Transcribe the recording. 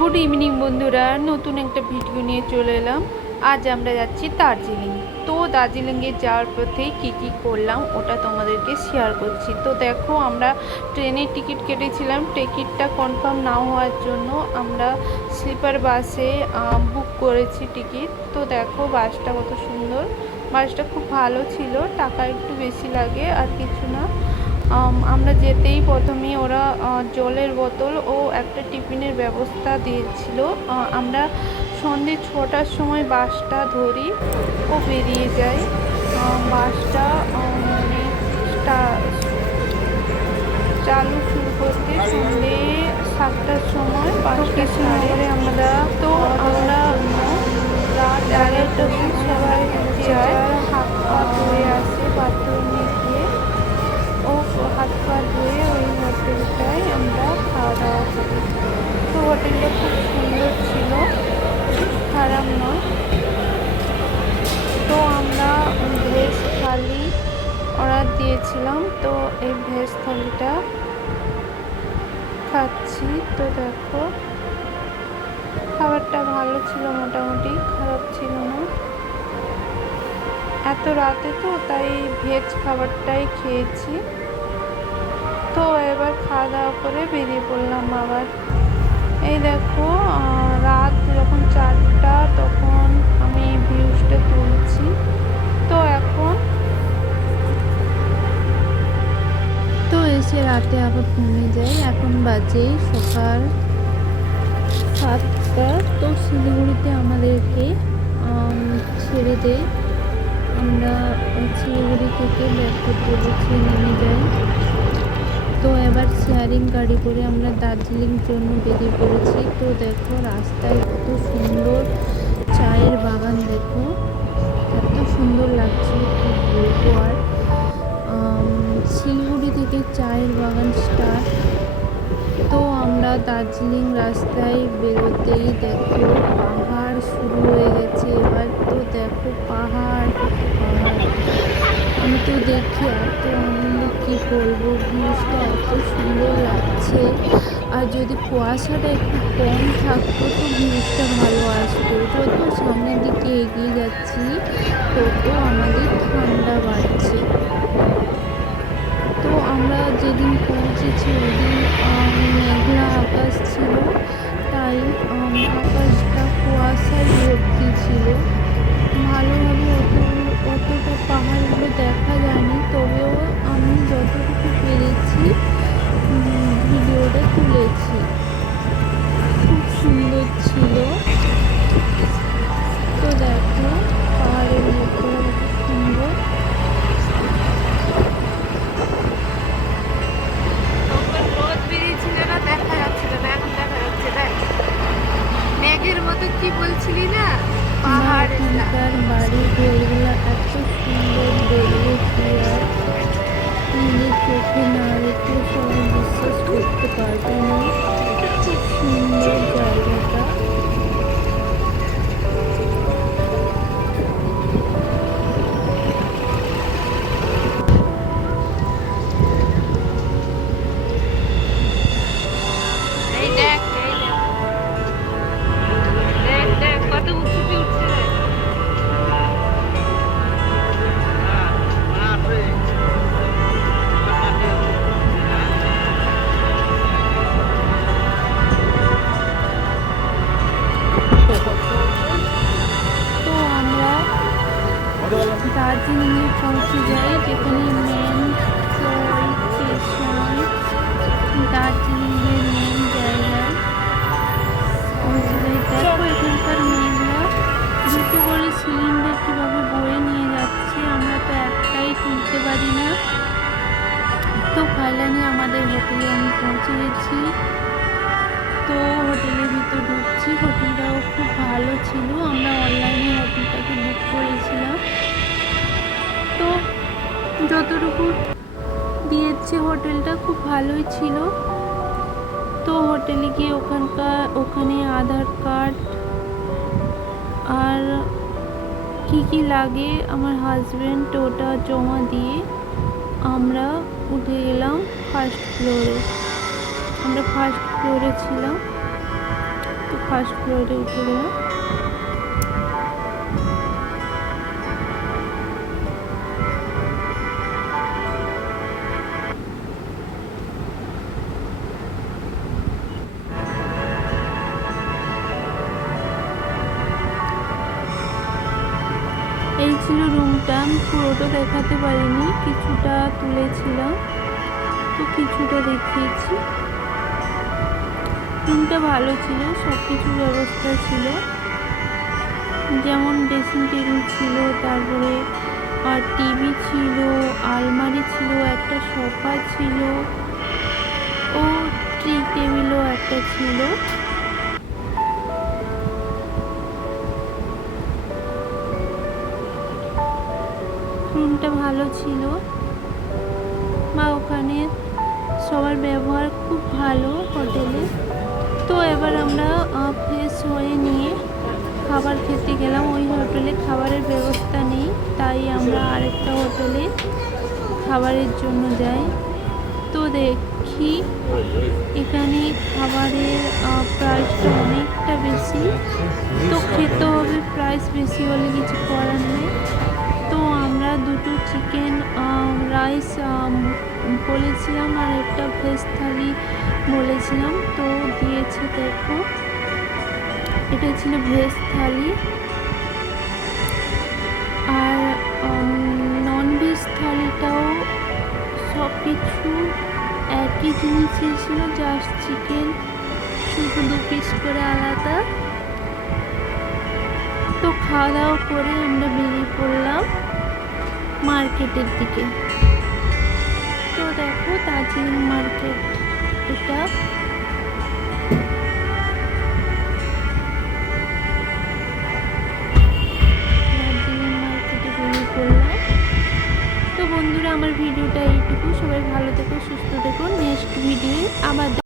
Good evening বন্ধুরা, নতুন একটা ভিডিও নিয়ে চলে এলাম। আজ আমরা যাচ্ছি দার্জিলিং। তো দার্জিলিংয়ে যাওয়ার পথেই কী করলাম ওটা তোমাদেরকে শেয়ার করছি। তো দেখো, আমরা ট্রেনের টিকিট কেটেছিলাম। টিকিটটা কনফার্ম না হওয়ার জন্য আমরা স্লিপার বাসে বুক করেছি টিকিট। তো দেখো বাসটা কত সুন্দর, বাসটা খুব ভালো ছিল। টাকা একটু বেশি লাগে, আর কিছু না। আমরা যেতেই প্রথমে ওরা জলের বোতল ও একটা টিফিনের ব্যবস্থা দিয়েছিল। আমরা সন্ধে 6টার সময় বাসটা ধরি ও বেরিয়ে যাই। বাসটা মানে চালু শুরু করতে সন্ধে 7টার সময় বাসটা ছাড়ে। আমরা রাত 11টার সময় সবাই যাই, হাত পা ধুয়ে আসে বাথরুমে গিয়ে। ও হাত পা ধুয়ে ওই হোটেলটায় আমরা খাওয়া দাওয়া করি। তো হোটেলটা খুব সুন্দর ছিল, খারাপ নয়। তো আমরা ভেজ থালি অর্ডার দিয়েছিলাম। তো এই ভেজ থালিটা খাচ্ছি। তো দেখো, খাবারটা ভালো ছিল, মোটামুটি খারাপ ছিল না। এত রাতে তো তাই ভেজ খাবারটাই খেয়েছি। তো এবার খাওয়া দাওয়া করে বেরিয়ে পড়লাম আবার। এই দেখো, রাত যখন 4টা তখন আমি ভিউজটা তুলছি। তো এসে রাতে আবার ঘুমিয়ে যাই। এখন বাজে সকাল 7টা। তো শিলিগুড়িতে আমাদেরকে ছেড়ে দেয়। আমরা শিলিগুড়ি থেকে ব্যাগপত্র গুছিয়ে নেমে যাই। তো এবার শেয়ারিং গাড়ি করে আমরা দার্জিলিং জন্য বেরিয়ে পড়েছি। তো দেখো রাস্তায় কত সুন্দর চায়ের বাগান, দেখো এত সুন্দর লাগছে, কি বলবো আর। শিলিগুড়ি থেকে চায়ের বাগান স্টার্ট। তো আমরা দার্জিলিং রাস্তায় বেরোতেই দেখো পাহাড় শুরু হয়ে গেছে। এবার তো দেখো পাহাড় পাহাড়, আমি তো দেখি এত আনন্দ, কি বলবো, ভিউজটা এত সুন্দর লাগছে। আর যদি কুয়াশাটা একটু কম থাকতো তো ভিউজটা ভালো আসতো। যত সামনের দিকে এগিয়ে যাচ্ছি তত আমাদের ঠান্ডা বাড়ছে। তো আমরা যেদিন পৌঁছেছি ওদিন মেঘলা আকাশ ছিল, তাই আকাশটা কুয়াশায় ভর্তি ছিল। ভালোভাবে অতটা পাহাড়গুলো দেখা যায়নি, তবেও আমি যতটুকু পেরেছি ভিডিওটা তুলেছি। খুব সুন্দর ছিল। তো দেখো পাহাড়ের মধ্যে সুন্দর। রোদ বেরিয়েছিল না, দেখা যাচ্ছিল না, এখন দেখা যাচ্ছে। দেখ মেঘের মতো, কি বলছিলি না, পাহাড়ের বাড়ি ঘরগুলো এত সুন্দর দেখলে আর নিজের চোখে না দেখলে সবাই বিশ্বাস করতে পারবে না। খুব সুন্দর জায়গাটা। কত উঁচুতে উঠছে। তো আমরা দার্জিলিংয়ে পৌঁছে যাই, যেখানে মেন স্টেশন, দার্জিলিংয়ের মেন জায়গায় পৌঁছে যাই। দেখো এখানকার মেয়েরা দুটো করে সিলিন্ডার কীভাবে বয়ে নিয়ে যাচ্ছে, আমরা তো একটাই তুলতে পারি না। তো ফাইনালি আমাদের হোটেলে আমি পৌঁছে গেছি। তো হোটেলের ভিতর ঢুকছি। হোটেলটাও খুব ভালো ছিল, আমরা অনলাইনে হোটেলটাকে বুক করেছিলাম। তো যতটুকু দিয়েছে হোটেলটা খুব ভালোই ছিল। তো হোটেলে গিয়ে ওখানে আধার কার্ড আর কি লাগে আমার হাজব্যান্ড ওটা জমা দিয়ে আমরা উঠে গেলাম ফার্স্ট ফ্লোরে। আমরা ফার্স্ট ফ্লোরে ছিলাম। তো ফার্স্ট ফ্লোরে উঠে গেলাম। এই ছিল রুমটা। আমি পুরোটা দেখাতে পারিনি, কিছুটা তুলেছিলাম, তো কিছুটা দেখিয়েছি। রুমটা ভালো ছিল, সব কিছুর ব্যবস্থা ছিল, যেমন ড্রেসিং টেবিল ছিল, তারপরে টিভি ছিল, আলমারি ছিল, একটা সোফা ছিল, ও ট্রি টেবিলও একটা ছিল। রুমটা ভালো ছিল, বা ওখানে সবার ব্যবহার খুব ভালো হোটেলে। তো এবার আমরা ফ্রেশ হয়ে নিয়ে খাবার খেতে গেলাম। ওই হোটেলে খাবারের ব্যবস্থা নেই, তাই আমরা আরেকটা হোটেলে খাবারের জন্য যাই। তো দেখি এখানে খাবারের প্রাইসটা অনেকটা বেশি, তো খেতে হবে, প্রাইস বেশি হলে কিছু করার নেই। তো আমরা দুটো চিকেন রাইস বলেছিলাম আর একটা ভেজ থালি বলেছিলাম, তো দিয়েছে। দেখো এটা ছিল ভেজ থালি, আর নন ভেজ থালিটাও সব কিছু একই জিনিসই ছিল, জাস্ট চিকেন শুধু 2 পিস করে আলাদা। তো খাওয়া দাওয়া করে আমরা বেরিয়ে পড়লাম মার্কেটের দিকে। তো দেখো দার্জিলিং মার্কেট এটা। দার্জিলিং মার্কেটে বেরিয়ে পড়লাম। তো বন্ধুরা, আমার ভিডিওটা এইটুকু। সবাই ভালো থেকো, সুস্থ থেকো। নেক্সট ভিডিও আবার